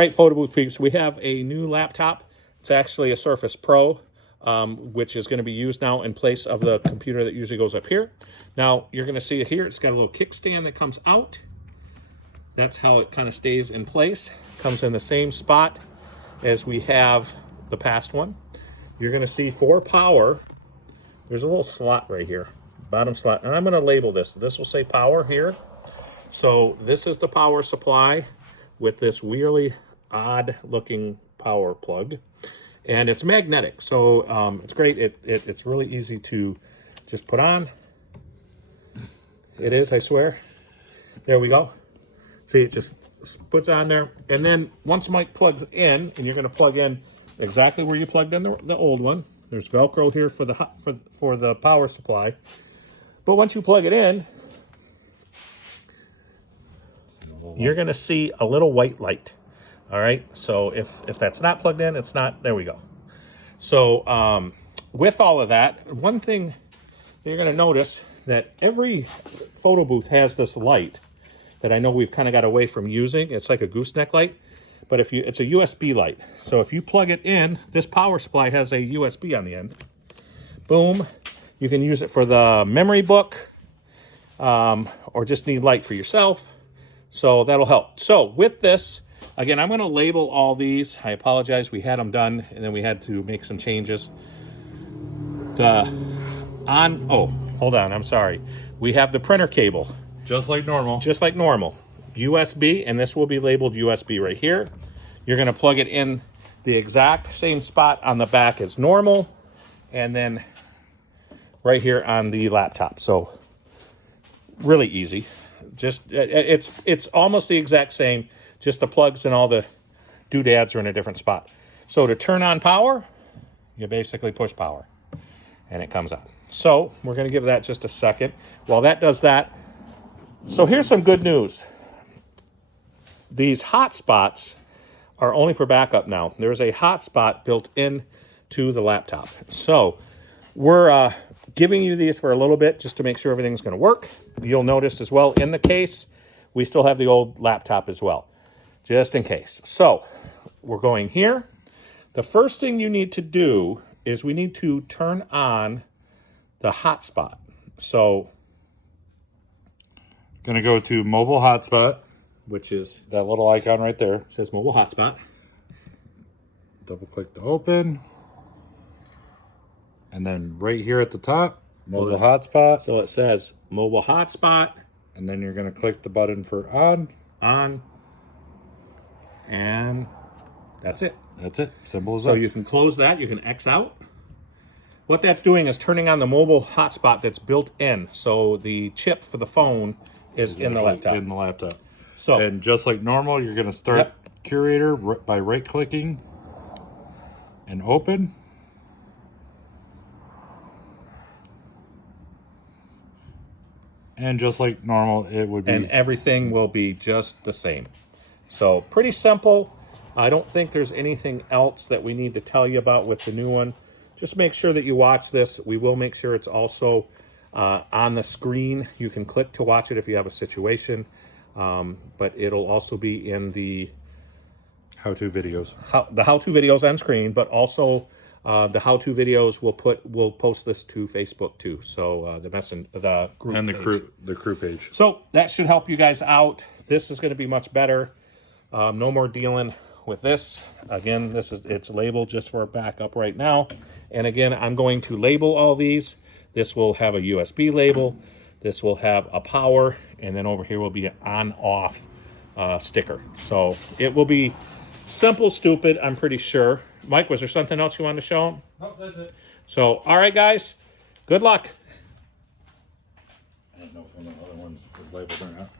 All right, photo booth peeps, we have a new laptop. It's actually a Surface Pro, which is going to be used now in place of the computer that usually goes up here. Now, you're going to see it here. It's got a little kickstand that comes out. That's how it kind of stays in place. Comes in the same spot as we have the past one. You're going to see for power, there's a little slot right here, bottom slot. And I'm going to label this. This will say power here. So this is the power supply with this really odd looking power plug. And it's magnetic, so it's great. It's really easy to just put on. It is, I swear. There we go. See, it just puts on there. And then once Mike plugs in, and you're going to plug in exactly where you plugged in the old one. There's Velcro here for the power supply. But once you plug it in, you're going to see a little white light. All right, so if that's not plugged in, it's not. There we go. So with all of that, one thing you're going to notice that every photo booth has this light that I know we've kind of got away from using. It's like a gooseneck light, but it's a USB light. So if you plug it in, this power supply has a USB on the end. Boom. You can use it for the memory book or just need light for yourself. So that'll help. So with this, again, I'm going to label all these. I apologize. We had them done, and then we had to make some changes. Oh, hold on. I'm sorry. We have the printer cable. Just like normal. Just like normal. USB, and this will be labeled USB right here. You're going to plug it in the exact same spot on the back as normal, and then right here on the laptop. So really easy. Just it's almost the exact same. Just the plugs and all the doodads are in a different spot. So to turn on power, you basically push power and it comes on. So we're going to give that just a second. While that does that, so here's some good news. These hotspots are only for backup now. There's a hotspot built into the laptop. So we're giving you these for a little bit just to make sure everything's going to work. You'll notice as well in the case, we still have the old laptop as well, just in case. So we're going here. The first thing you need to do is we need to turn on the hotspot. So Gonna go to mobile hotspot, which is that little icon right there. It says mobile hotspot. Double click to open. And then right here at the top, mobile hotspot. So it says mobile hotspot. And then you're gonna click the button for on. On. And that's it. That's it. Simple as So that. you can close that. You can X out. What that's doing is turning on the mobile hotspot that's built in. So the chip for the phone is in the laptop. In the laptop. So And just like normal, you're gonna start Curator by right clicking and open. And just like normal, it would be. And everything will be just the same. So pretty simple. I don't think there's anything else that we need to tell you about with the new one. Just make sure that you watch this. We will make sure it's also on the screen. You can click to watch it if you have a situation. But it'll also be in the how-to videos. The how-to videos on screen, but also the how-to videos we'll post this to Facebook too. So the group And page. the crew page. So that should help you guys out. This is going to be much better. No more dealing with this. Again, it's labeled just for a backup right now. And again, I'm going to label all these. This will have a USB label. This will have a power, and then over here will be an on-off sticker. So it will be simple, stupid, I'm pretty sure. Mike, was there something else you wanted to show them? No, that's it. So, all right, guys, good luck. I don't know if any other ones were labeled or not.